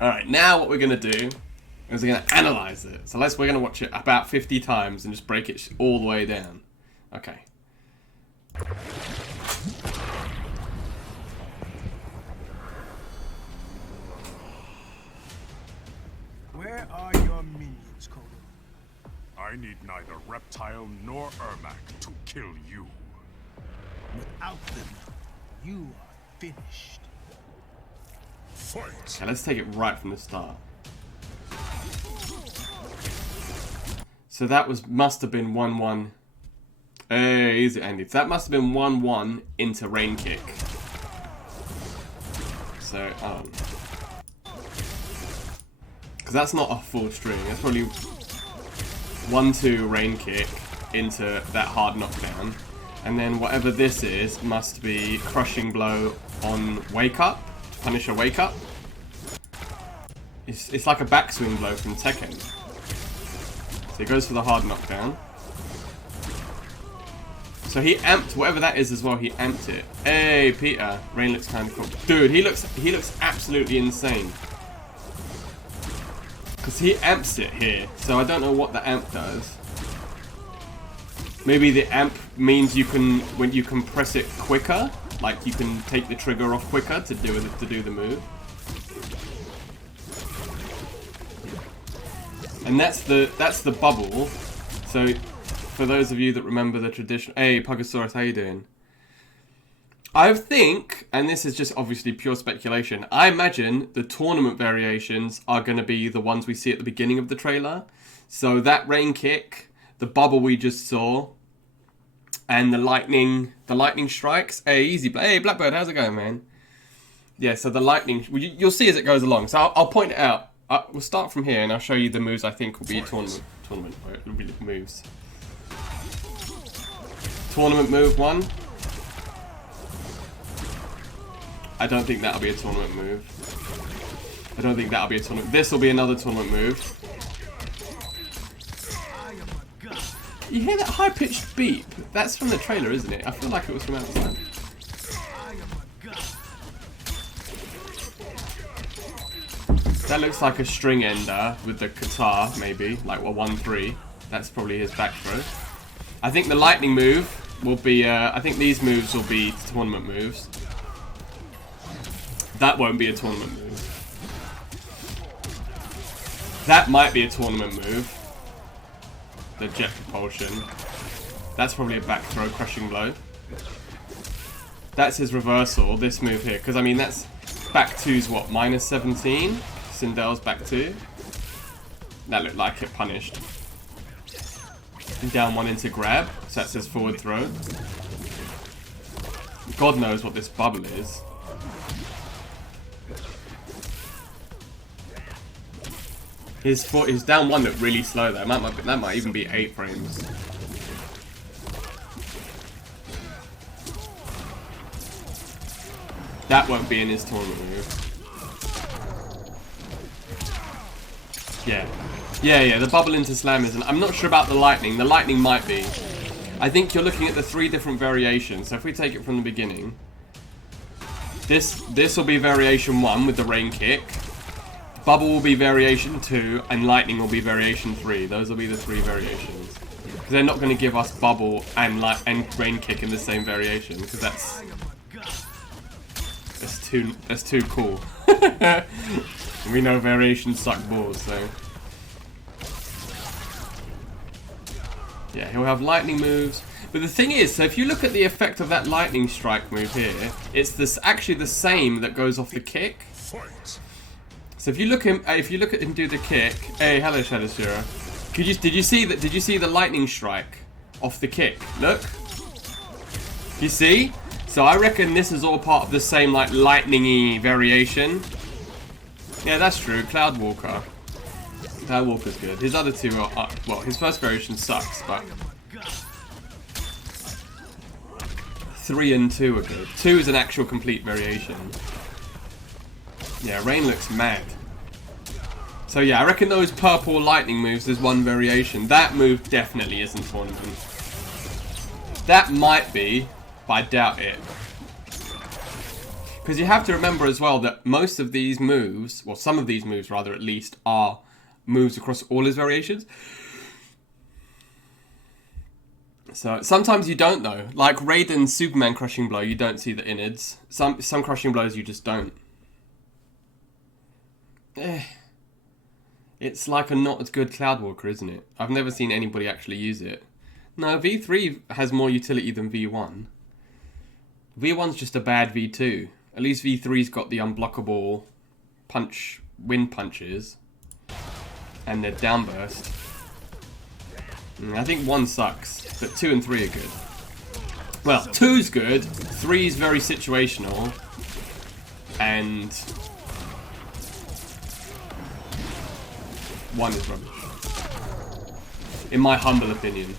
Alright, now what we're going to do is we're going to analyze it. So we're going to watch it about 50 times and just break it all the way down. Okay. Where are your minions, Kodo? I need neither Reptile nor Ermac to kill you. Without them, you are finished. Fight! Okay, let's take it right from the start. So that must have been 1-1. Hey, easy, Andy. So that must have been 1-1 into Rain Kick. So, because that's not a full string. That's probably 1-2 Rain Kick into that hard knockdown. And then whatever this is must be Crushing Blow on Wake Up, to punish a Wake Up. It's like a backswing blow from Tekken. So he goes for the hard knockdown. So he amped, whatever that is as well, he amped it. Hey, Peter. Rain looks kind of cool. Dude, he looks absolutely insane. Because he amps it here. So I don't know what the amp does. Maybe the amp means you can, when you can press it quicker, like you can take the trigger off quicker to do the move. And that's the bubble. So for those of you that remember the tradition, hey Pugosaurus, how you doing? I think, and this is just obviously pure speculation, I imagine the tournament variations are going to be the ones we see at the beginning of the trailer. So that Rain Kick, the bubble we just saw, and the lightning strikes. Hey, easy. Hey, Blackbird, how's it going, man? Yeah, so the lightning, you'll see as it goes along. So I'll point it out. We'll start from here, and I'll show you the moves I think will be tournament moves. Tournament move 1. I don't think that'll be a tournament move. I don't think that'll be a tournament. This will be another tournament move. You hear that high-pitched beep? That's from the trailer, isn't it? I feel like it was from outside. That looks like a string ender with the guitar, maybe. Like a 1-3. That's probably his back throw. I think the lightning move will be... I think these moves will be tournament moves. That won't be a tournament move. That might be a tournament move. The jet propulsion. That's probably a back throw, Crushing Blow. That's his reversal, this move here. Because, I mean, that's... Back 2's what, -17? Sindel's back 2. That looked like it punished. And down 1 into grab. So that's his forward throw. God knows what this bubble is. His down 1 looked really slow there. That might even be 8 frames. That won't be in his tournament move. Yeah, the bubble into slam isn't. I'm not sure about the lightning. The lightning might be. I think you're looking at the 3 different variations. So if we take it from the beginning. This will be variation 1 with the Rain Kick. Bubble will be variation 2, and lightning will be variation 3. Those will be the 3 variations. Because they're not going to give us bubble and Rain Kick in the same variation, because that's too cool. We know variations suck balls, so yeah, he'll have lightning moves. But the thing is, so if you look at the effect of that lightning strike move here, it's actually the same that goes off the kick. So if you look at him do the kick, hey, hello Shadowsura. Did you see that? Did you see the lightning strike off the kick? Look. You see? So I reckon this is all part of the same like lightning-y variation. Yeah, that's true. Cloudwalker. Cloudwalker's good. His other 2 are well, his first variation sucks, but 3 and 2 are good. 2 is an actual complete variation. Yeah, Rain looks mad. So yeah, I reckon those purple lightning moves, there's 1 variation. That move definitely isn't tournament. That might be, but I doubt it. Because you have to remember as well that most of these moves, well, some of these moves rather at least, are moves across all his variations. So sometimes you don't though. Like Raiden's Superman crushing blow, you don't see the innards. Some crushing blows you just don't. It's like a not as good Cloudwalker, isn't it? I've never seen anybody actually use it. No, V3 has more utility than V1. V1's just a bad V2. At least V3's got the unblockable punch, wind punches. And their downburst. I think 1 sucks, but 2 and 3 are good. Well, 2's good, 3's very situational, and 1 is rubbish. In my humble opinion.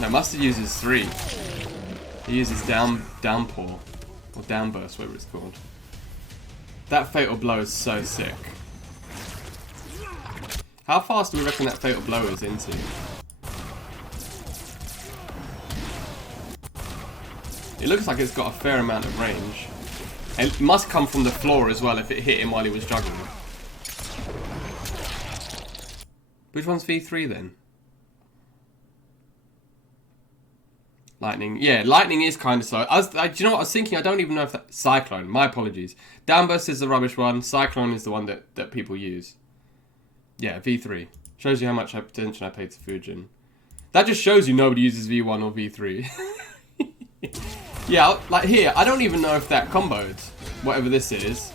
No, Mustard uses 3. He uses downpour, or downburst, whatever it's called. That fatal blow is so sick. How fast do we reckon that fatal blow is into? It looks like it's got a fair amount of range. And it must come from the floor as well if it hit him while he was juggling. Which one's V3 then? Lightning. Yeah, lightning is kind of slow. Do you know what I was thinking? I don't even know if that... Cyclone. My apologies. Downburst is the rubbish one. Cyclone is the one that people use. Yeah, V3. Shows you how much attention I paid to Fujin. That just shows you nobody uses V1 or V3. Yeah, like here, I don't even know if that comboed. Whatever this is.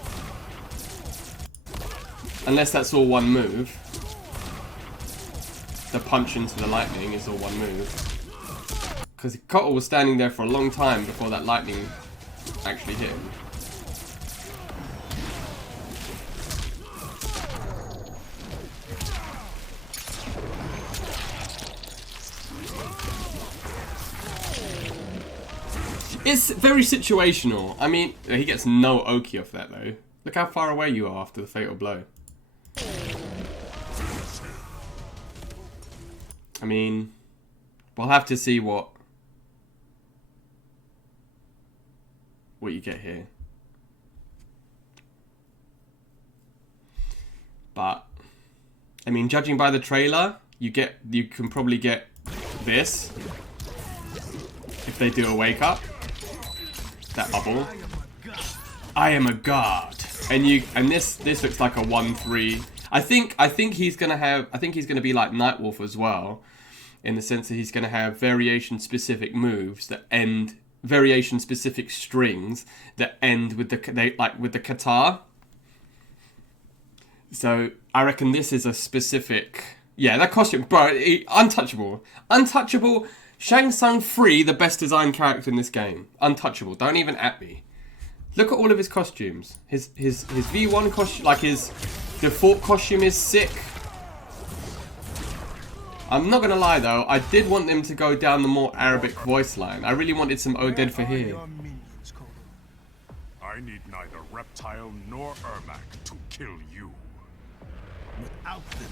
Unless that's all one move. The punch into the lightning is all one move. Because Kotal was standing there for a long time before that lightning actually hit him. It's very situational. I mean, he gets no Oki off that though. Look how far away you are after the fatal blow. I mean, we'll have to see what you get here. But I mean, judging by the trailer, you can probably get this if they do a wake up. That bubble. I am a god. And this looks like a 1-3. I think he's gonna be like Nightwolf as well, in the sense that he's gonna have variation specific moves that end variation specific strings that end with the Qatar. So I reckon this is a specific, yeah, that costume, bro, untouchable. Untouchable. Shang Tsung 3, the best designed character in this game. Untouchable. Don't even at me. Look at all of his costumes. His V1 costume, like his default costume is sick. I'm not gonna lie though, I did want them to go down the more Arabic voice line. I really wanted some Oded for here. I need neither Reptile nor Ermac to kill you. Without them,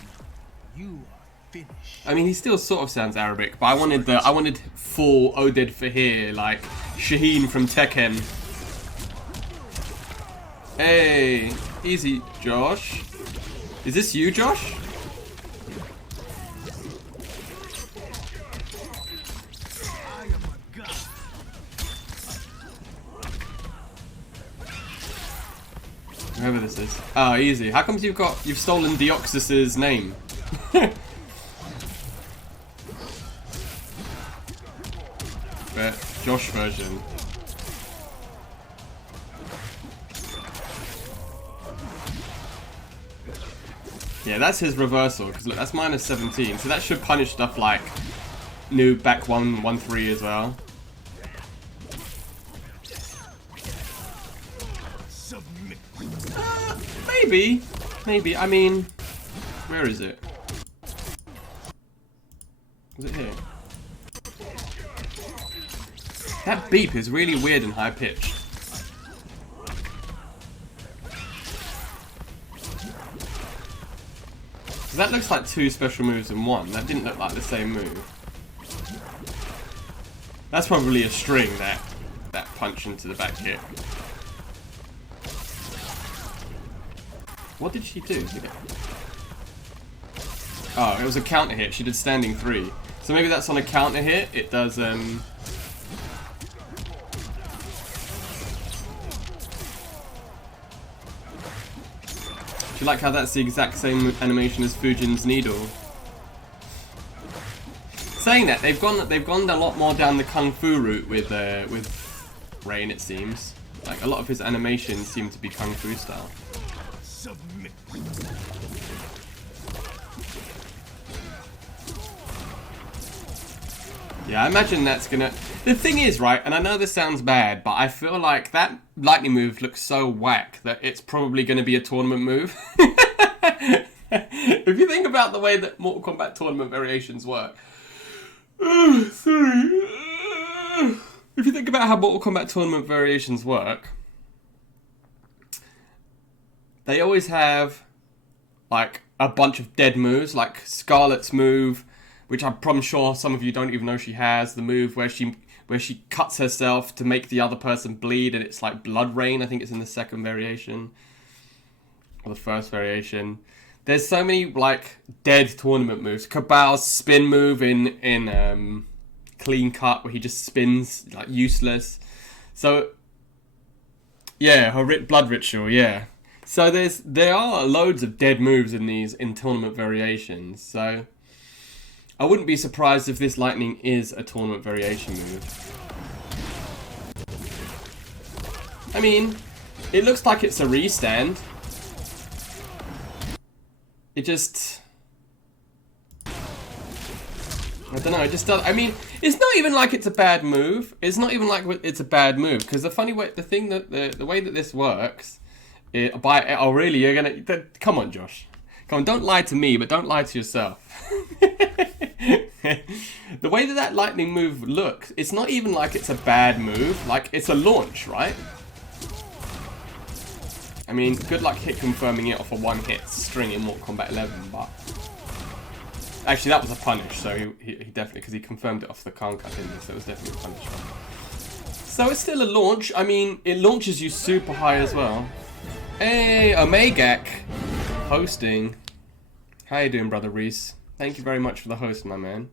you are finished. I mean, he still sort of sounds Arabic, but I wanted full Oded for here, like Shaheen from Tekken. Hey, easy, Josh. Is this you, Josh? Whoever this is. Oh, easy. How comes you've stolen Deoxys's name? But Josh version. Yeah, that's his reversal, because look, that's minus 17, so that should punish stuff like noob back 1-1-3 as well. Maybe, I mean, where is it? Was it here? That beep is really weird and high pitched. That looks like two special moves in one. That didn't look like the same move. That's probably a string, that. punch into the back hit. What did she do? Oh, it was a counter hit. She did standing 3. So maybe that's on a counter hit. It does, Do you like how that's the exact same animation as Fujin's needle? Saying that, they've gone a lot more down the kung fu route with Rain, it seems. Like, a lot of his animations seem to be kung fu style. Submit. Yeah, I imagine that's gonna... The thing is, right, and I know this sounds bad, but I feel like that lightning move looks so whack that it's probably gonna be a tournament move. If you think about the way that Mortal Kombat tournament variations work... sorry. If you think about how Mortal Kombat tournament variations work, they always have, like, a bunch of dead moves, like Scarlet's move, which I'm sure some of you don't even know she has, the move where she cuts herself to make the other person bleed, and it's like blood rain. I think it's in the second variation or the first variation. There's so many like dead tournament moves. Cabal's spin move in Clean Cut, where he just spins like useless. So yeah, her blood ritual, yeah. So there are loads of dead moves in tournament variations. So I wouldn't be surprised if this lightning is a tournament variation move. I mean, it looks like it's a restand. It just... I don't know, it just does... I mean, it's not even like it's a bad move. It's not even like it's a bad move. Because the way that this works... oh really, you're gonna... Come on, Josh. Come on, don't lie to me, but don't lie to yourself. The way that lightning move looks, it's not even like it's a bad move. Like, it's a launch, right? I mean, good luck hit confirming it off a one-hit string in Mortal Kombat 11, but... Actually, that was a punish, so he definitely... Because he confirmed it off the Khan Cut, didn't he? So it was definitely a punish. So it's still a launch. I mean, it launches you super high as well. Hey, Omegak hosting. How you doing, Brother Reese? Thank you very much for the host, my man.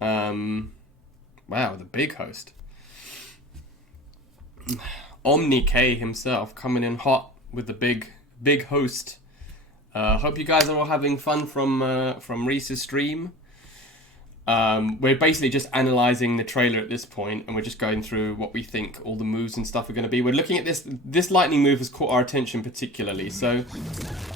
Wow, the big host. Omni K himself coming in hot with the big host. Hope you guys are all having fun from Reese's stream. We're basically just analysing the trailer at this point, and we're just going through what we think all the moves and stuff are going to be. We're looking at this lightning move has caught our attention particularly, so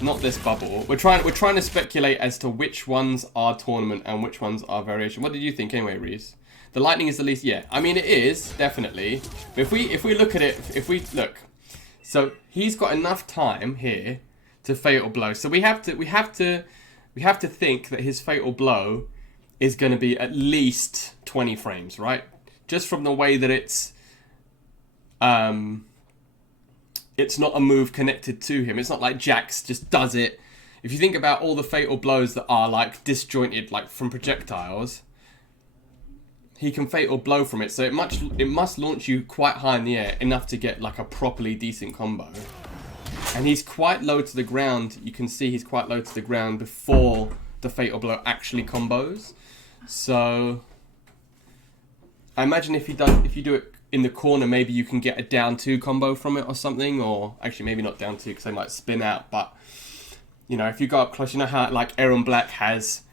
not this bubble. We're trying to speculate as to which ones are tournament and which ones are variation. What did you think anyway, Reese? The lightning is the least, yeah. I mean, it is definitely. But if we look at it, so he's got enough time here to fatal blow. So we have to think that his fatal blow is going to be at least 20 frames, right? Just from the way that it's not a move connected to him. It's not like Jax just does it. If you think about all the fatal blows that are like disjointed, like from projectiles, he can fatal blow from it. So it must launch you quite high in the air, enough to get like a properly decent combo. And he's quite low to the ground. You can see he's quite low to the ground before the fatal blow actually combos. So I imagine if you do it in the corner, maybe you can get a down 2 combo from it or something, or actually maybe not down 2 because they might spin out. But you know, if you go up close, you know how like Aaron Black has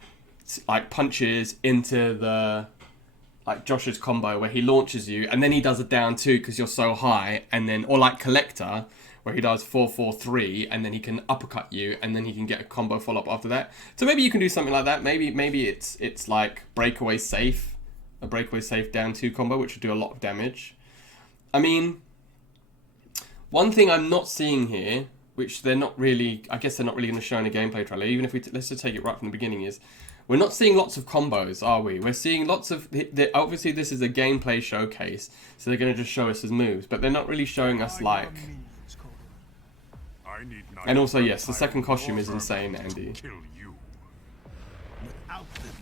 like punches into the like Josh's combo where he launches you and then he does a down 2 because you're so high, and then or like Collector where he does 4-4-3 and then he can uppercut you and then he can get a combo follow-up after that. So maybe you can do something like that. Maybe it's like breakaway safe, a breakaway safe down 2 combo, which would do a lot of damage. I mean, one thing I'm not seeing here, which they're not really, I guess they're not really going to show in a gameplay trailer, even if let's just take it right from the beginning, is we're not seeing lots of combos, are we? We're seeing lots of, obviously this is a gameplay showcase, so they're going to just show us his moves, but they're not really showing us like... And also, yes, the second costume is insane, Andy. Without them,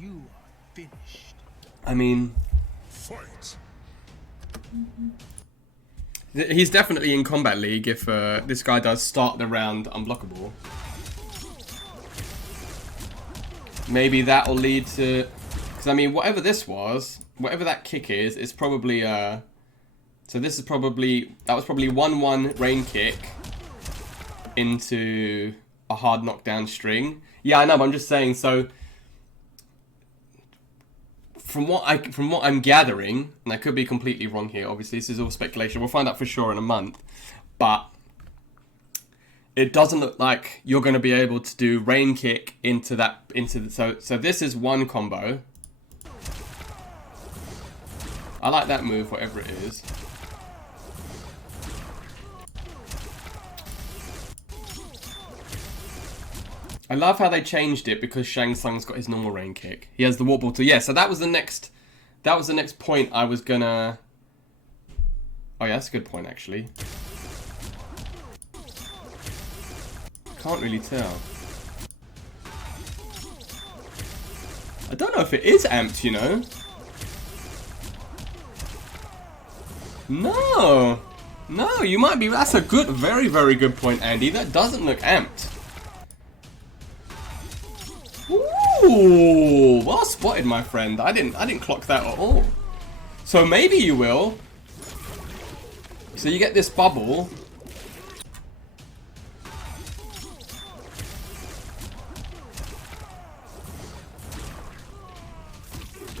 you are finished. I mean... Fight. He's definitely in Combat League if this guy does start the round unblockable. Maybe that'll lead to... Because, I mean, whatever this was, whatever that kick is, it's probably... So this is probably... That was probably 1-1 rain kick into a hard knockdown string. Yeah, I know, but I'm just saying, so... From what I'm gathering, and I could be completely wrong here, obviously, this is all speculation. We'll find out for sure in a month. But it doesn't look like you're going to be able to do rain kick into that, so this is one combo. I like that move, whatever it is. I love how they changed it because Shang Tsung's got his normal rain kick. He has the warp ball too. Yeah, so that was the next point I was gonna... Oh yeah, that's a good point actually. Can't really tell. I don't know if it is amped, you know? No! No, you might be... That's a good, very, very good point, Andy. That doesn't look amped. Ooh, well spotted, my friend. I didn't clock that at all. So maybe you will. So you get this bubble.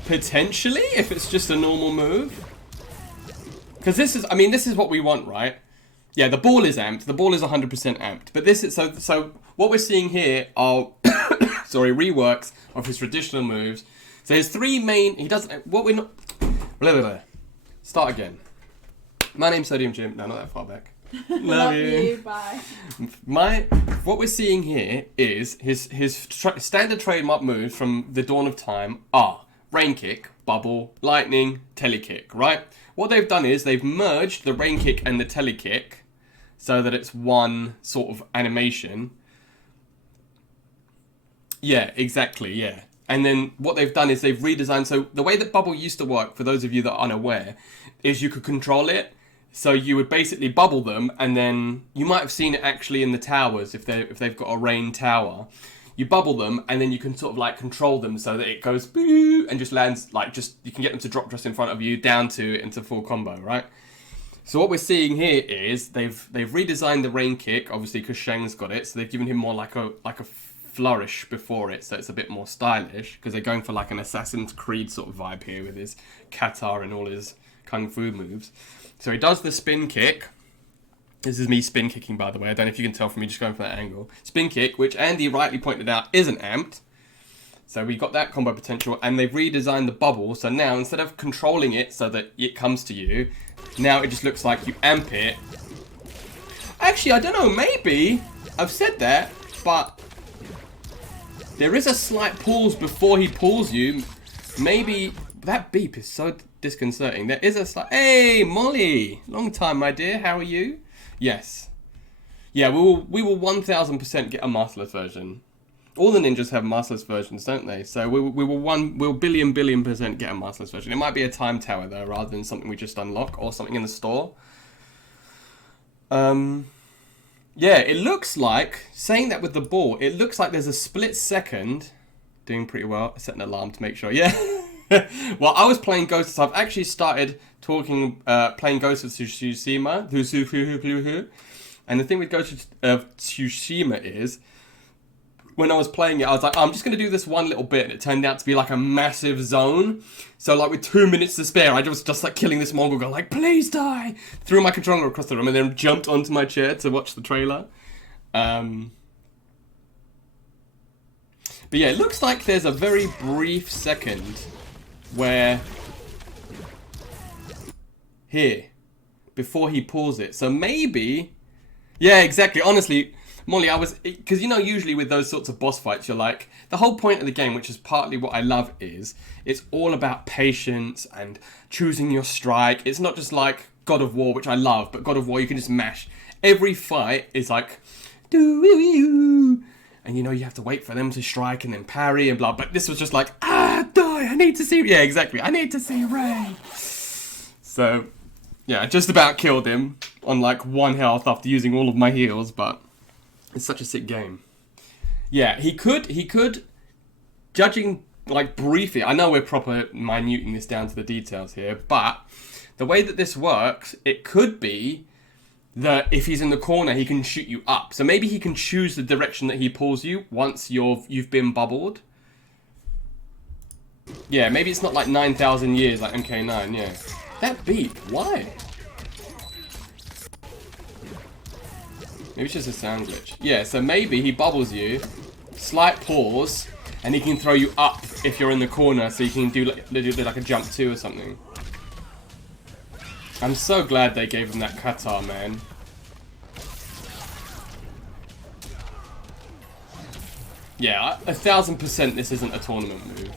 Potentially, if it's just a normal move. Because this is, I mean, this is what we want, right? Yeah, the ball is amped. The ball is 100% amped. But this is, so what we're seeing here are, sorry, reworks of his traditional moves. So his three main, he doesn't, what we're not, blah, blah, blah. Start again. My name's Sodium Jim. No, not that far back. Love you. Bye. What we're seeing here is his standard trademark moves from the dawn of time are rain kick, bubble, lightning, tele kick, right? What they've done is they've merged the rain kick and the tele kick so that it's one sort of animation. Yeah, exactly, yeah. And then what they've done is they've redesigned, so the way that bubble used to work, for those of you that are unaware, is you could control it. So you would basically bubble them, and then you might have seen it actually in the towers if they've got a rain tower. You bubble them, and then you can sort of like control them so that it goes boo and just lands like you can get them to drop just in front of you down to into full combo, right? So what we're seeing here is they've redesigned the rain kick, obviously because Shang's got it, so they've given him more like a flourish before it, so it's a bit more stylish because they're going for like an Assassin's Creed sort of vibe here with his kata and all his kung fu moves. So he does the spin kick. This is me spin kicking, by the way. I don't know if you can tell from me just going from that angle. Spin kick, which Andy rightly pointed out isn't amped. So we got that combo potential, and they've redesigned the bubble. So now, instead of controlling it so that it comes to you, now it just looks like you amp it. Actually, I don't know, maybe. I've said that, but there is a slight pause before he pulls you. Maybe that beep is so disconcerting. There is a slight... Hey, Molly! Long time, my dear. How are you? Yes. Yeah, we will 1000% get a masterless version. All the ninjas have masterless versions, don't they? So we'll billion% get a masterless version. It might be a time tower though, rather than something we just unlock or something in the store. Yeah, it looks like, saying that with the ball, it looks like there's a split second. Doing pretty well. Set an alarm to make sure. Yeah. Well, I was playing Ghost, so I've actually started playing Ghost of Tsushima. And the thing with Ghost of Tsushima is, when I was playing it, I was like, oh, I'm just going to do this one little bit. And it turned out to be like a massive zone. So like with 2 minutes to spare, I was just like killing this Mongol guy, like, please die. Threw my controller across the room and then jumped onto my chair to watch the trailer. But yeah, it looks like there's a very brief second where here before he pulls it. So maybe, yeah, exactly. Honestly, Molly, because you know, usually with those sorts of boss fights, you're like, the whole point of the game, which is partly what I love, is it's all about patience and choosing your strike. It's not just like God of War, which I love, but God of War, you can just mash. Every fight is like, and you know, you have to wait for them to strike and then parry and blah. But this was just like, die, I need to see, yeah, exactly. I need to see Ray. So, Yeah, I just about killed him on like 1 health after using all of my heals, but it's such a sick game. Yeah, he could, judging like briefly, I know we're proper minuting this down to the details here, but the way that this works, it could be that if he's in the corner, he can shoot you up. So maybe he can choose the direction that he pulls you once you've been bubbled. Yeah, maybe it's not like 9,000 years like MK9, yeah. That beep, why? Maybe it's just a sound glitch. Yeah, so maybe he bubbles you, slight pause, and he can throw you up if you're in the corner, so you can do like a jump 2 or something. I'm so glad they gave him that kata, man. Yeah, 1000% this isn't a tournament move.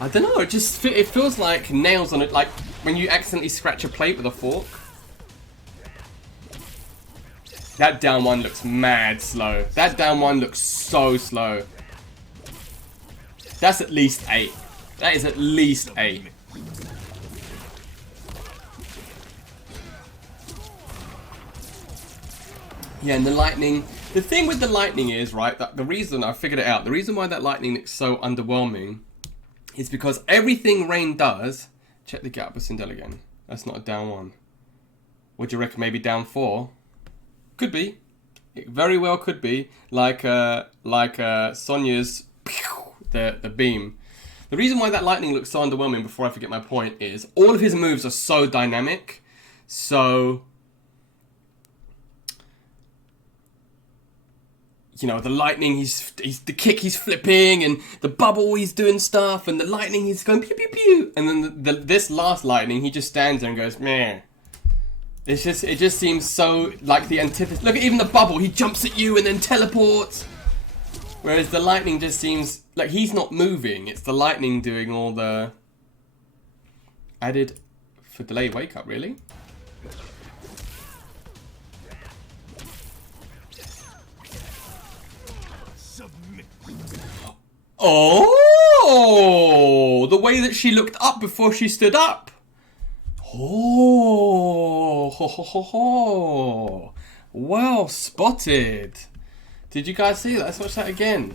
I don't know, it feels like nails on it, like when you accidentally scratch a plate with a fork. That down one looks mad slow. That down one looks so slow. That's at least 8. That is at least 8. Yeah, and the lightning. The thing with the lightning is, right, that the reason, I figured it out, the reason why that lightning looks so underwhelming is because everything Rain does. Check the gap with Sindel again. That's not a down 1. Would you reckon maybe down 4? Could be. It very well could be. Like Sonya's the beam. The reason why that lightning looks so underwhelming, before I forget my point, is all of his moves are so dynamic. So, you know, the lightning, he's the kick he's flipping, and the bubble he's doing stuff, and the lightning he's going pew pew pew, and then this last lightning he just stands there and goes meh. It just seems so like the antithesis. Look at even the bubble, he jumps at you and then teleports. Whereas the lightning just seems like he's not moving. It's the lightning doing all the added for delayed wake up, really? Oh, the way that she looked up before she stood up. Oh, ho, ho, ho, ho. Well spotted. Did you guys see that? Let's watch that again.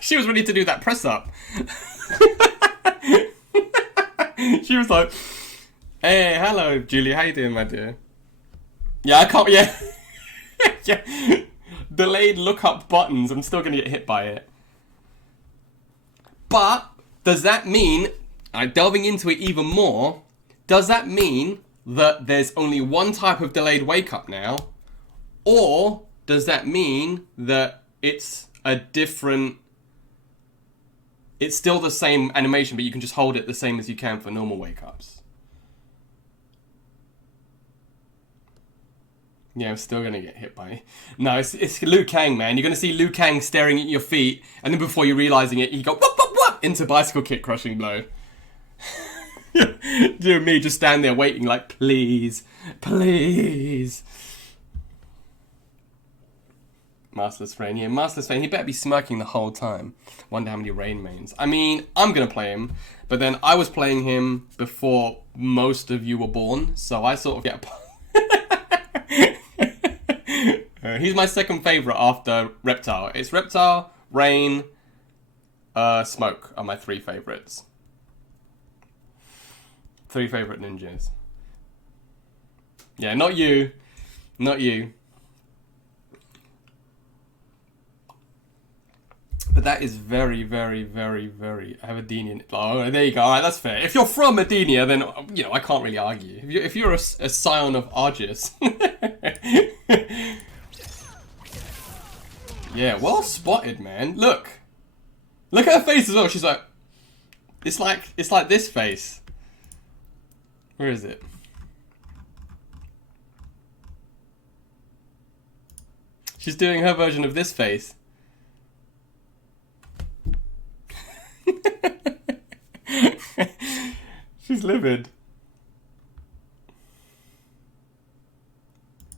She was ready to do that press up. She was like, hey, hello, Julie. How you doing, my dear? Yeah, I can't, yeah. Yeah. Delayed look up buttons. I'm still going to get hit by it. But does that mean, delving into it even more, does that mean that there's only one type of delayed wake up now? Or does that mean that it's a different, it's still the same animation, but you can just hold it the same as you can for normal wake ups? Yeah, I'm still gonna get hit by it. No, it's Liu Kang, man. You're gonna see Liu Kang staring at your feet, and then before you're realizing it, you go whoop whoop whoop into bicycle kick crushing blow. You and me just stand there waiting, like please, please. Masterless Rain, yeah, Masterless Rain. He better be smirking the whole time. Wonder how many Rain mains. I mean, I'm gonna play him, but then I was playing him before most of you were born, so I sort of get. He's my second favourite after Reptile. It's Reptile, Rain, Smoke are my 3 favourites. 3 favourite ninjas. Yeah, not you. Not you. But that is very, very, very, very Aberdeen. Oh, there you go. All right, that's fair. If you're from Adenia, then, you know, I can't really argue. If you're a scion of Argus. Yeah, well spotted, man. Look. Look at her face as well. She's like, it's like this face. Where is it? She's doing her version of this face. She's livid.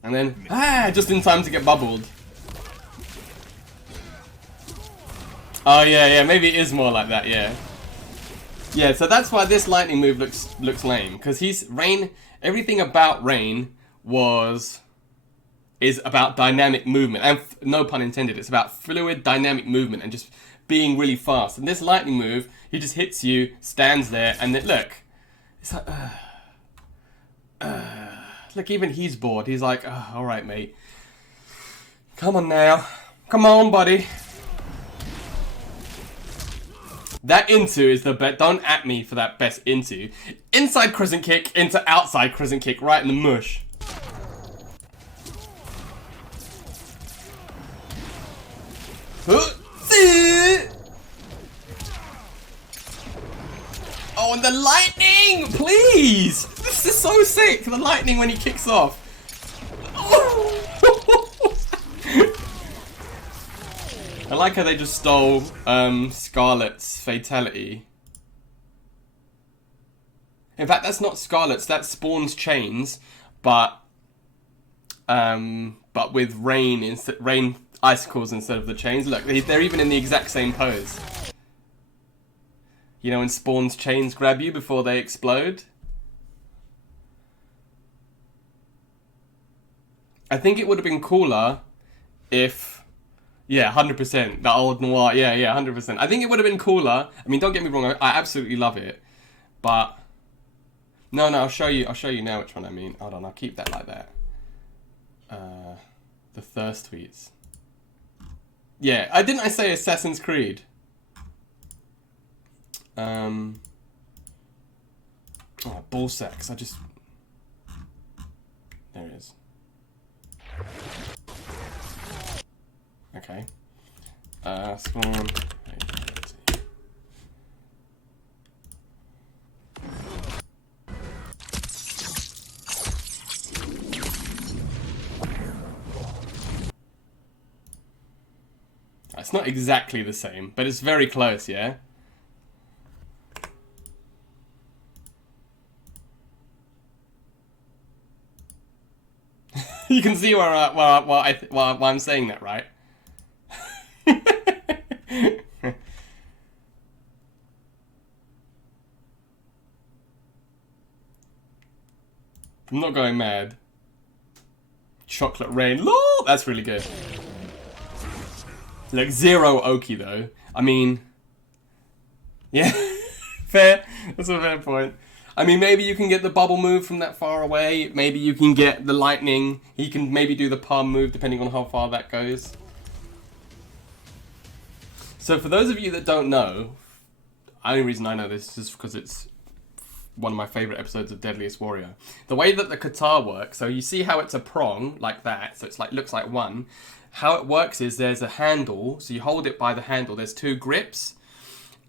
And then, just in time to get bubbled. Oh yeah, maybe it is more like that, yeah. Yeah, so that's why this lightning move looks lame, because Rain, everything about Rain is about dynamic movement, and no pun intended, it's about fluid dynamic movement and just being really fast. And this lightning move, he just hits you, stands there, and then look, it's like, look, even he's bored. He's like, oh, all right, mate, come on now, come on, buddy. That into is the best. Don't at me for that best into. Inside crescent kick into outside crescent kick right in the mush. Oh, and the lightning! Please! This is so sick! The lightning when he kicks off. Oh. I like how they just stole Scarlet's fatality. In fact, that's not Scarlet's, that's Spawn's chains, but with rain icicles instead of the chains. Look, they're even in the exact same pose. You know when Spawn's chains grab you before they explode? I think it would have been cooler if... Yeah, 100%. The old noir. Yeah, 100%. I think it would have been cooler. I mean, don't get me wrong. I absolutely love it. But... No, I'll show you now which one I mean. Hold on, I'll keep that like that. The Thirst tweets. Yeah, didn't I say Assassin's Creed? Oh, ball sacks. There it is. Okay. Spawn. It's not exactly the same, but it's very close, yeah? You can see why I'm saying that, right? I'm not going mad. Chocolate rain. Lol! That's really good. Like, zero Oki, though. I mean... Yeah. Fair. That's a fair point. I mean, maybe you can get the bubble move from that far away. Maybe you can get the lightning. He can maybe do the palm move, depending on how far that goes. So for those of you that don't know, the only reason I know this is because it's one of my favourite episodes of Deadliest Warrior. The way that the guitar works, so you see how it's a prong, like that, so it's like looks like one. How it works is there's a handle, so you hold it by the handle, there's two grips,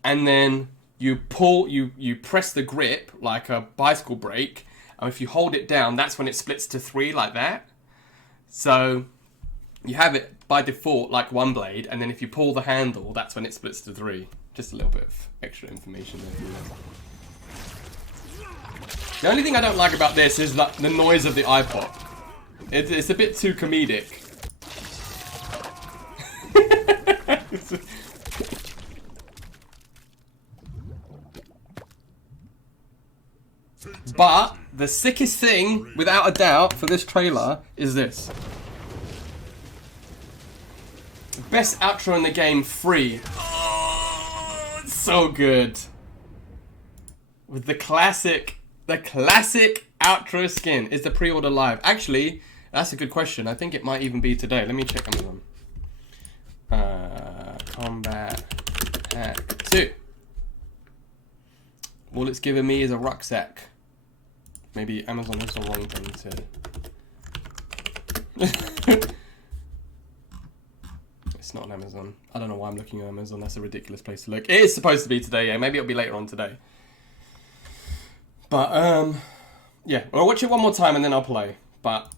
and then you pull, you press the grip like a bicycle brake, and if you hold it down, that's when it splits to three like that. So you have it by default like one blade, and then if you pull the handle, that's when it splits to three. Just a little bit of extra information there. The only thing I don't like about this is like the noise of the iPod. It's a bit too comedic. But the sickest thing, without a doubt, for this trailer is this. Best outro in the game, free. Oh, it's so good. With the classic outro skin. Is the pre-order live? Actually, that's a good question. I think it might even be today. Let me check Amazon. Combat Pack 2. All it's given me is a rucksack. Maybe Amazon has the wrong thing to... It's not on Amazon. I don't know why I'm looking at Amazon. That's a ridiculous place to look. It is supposed to be today, yeah. Maybe it'll be later on today. But, yeah. I'll watch it one more time and then I'll play. But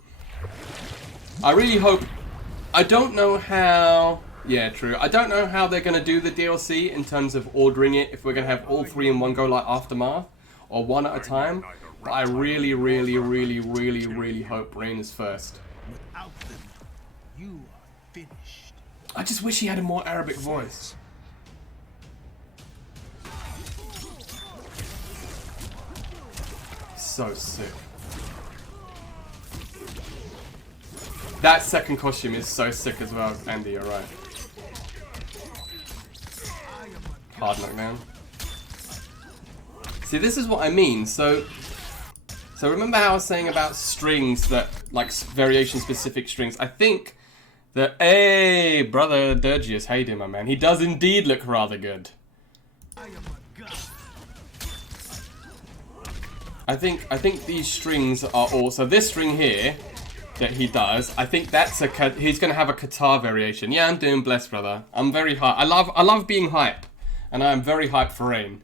I really hope... I don't know how... Yeah, true. I don't know how they're going to do the DLC in terms of ordering it. If we're going to have all three in one go like Aftermath. Or one at a time. But I really, really, really, really, really hope Rain is first. Without them, you are finished. I just wish he had a more Arabic voice. so sick. That second costume is so sick as well, Andy, you're right. Hard knockdown. See, this is what I mean. So remember how I was saying about strings that, like, variation-specific strings? I think that, hey, brother Durgius, how you doing, my man? He does indeed look rather good. I think these strings are all, so this string here that he does, I think that's he's gonna have a Qatar variation. Yeah, I'm doing blessed, brother. I'm very hype. I love being hype, and I am very hyped for Rain.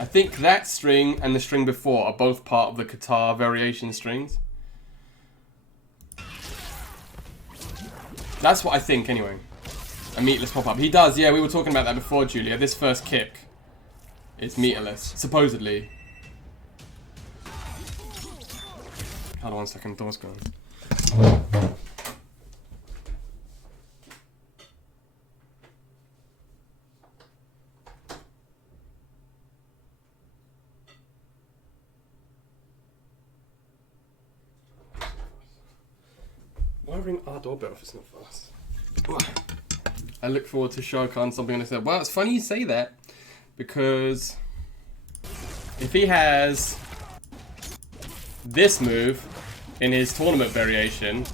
I think that string and the string before are both part of the Qatar variation strings. That's what I think, anyway. A meatless pop-up. He does, yeah, we were talking about that before, Julia. This first kick is meatless, supposedly. Hold on 1 second, door's gone. Why ring our doorbell if it's not for us? I look forward to Shao Kahn something on this. Well, it's funny you say that, because if he has this move in his tournament variation,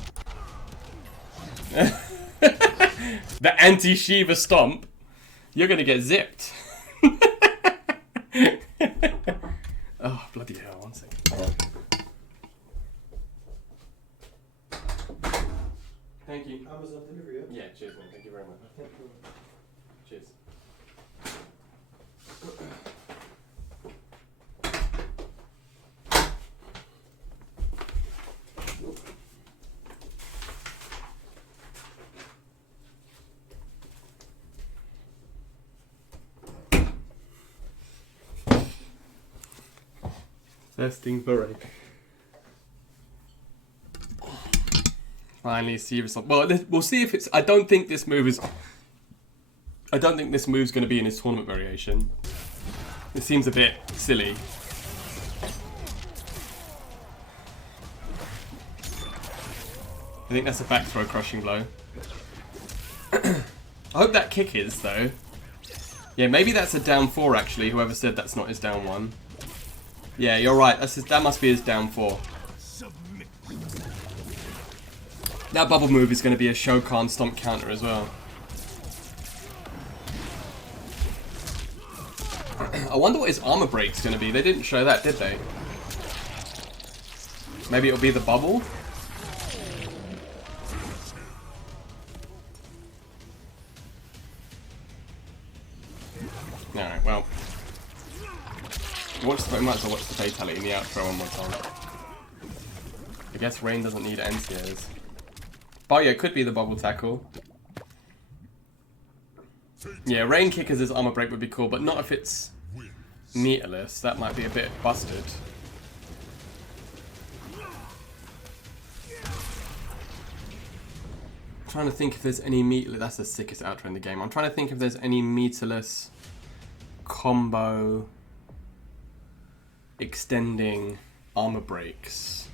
the anti-Shiva stomp, you're gonna get zipped. Oh, bloody hell, 1 second. Thank you. Amazon delivery, yeah? Yeah, cheers, man. Thank you very much. Cheers. Testing for Rain. Finally, serious. Well, we'll see if it's. I don't think this move's going to be in his tournament variation. It seems a bit silly. I think that's a back throw crushing blow. I hope that kick is, though. Yeah, maybe that's a down 4 actually. Whoever said that's not his down 1. Yeah, you're right. That must be his down 4. That bubble move is going to be a Shao Kahn stomp counter as well. I wonder what his armor break's going to be. They didn't show that, did they? Maybe it'll be the bubble? Alright, well. Might as well watch the fatality in the outro one more time. I guess Rain doesn't need NCOs. Oh yeah, it could be the bubble tackle. Yeah, Rain kick as his armor break would be cool, but not if it's meterless. That might be a bit busted. I'm trying to think if there's any meterless. That's the sickest outro in the game. I'm trying to think if there's any meterless combo extending armor breaks.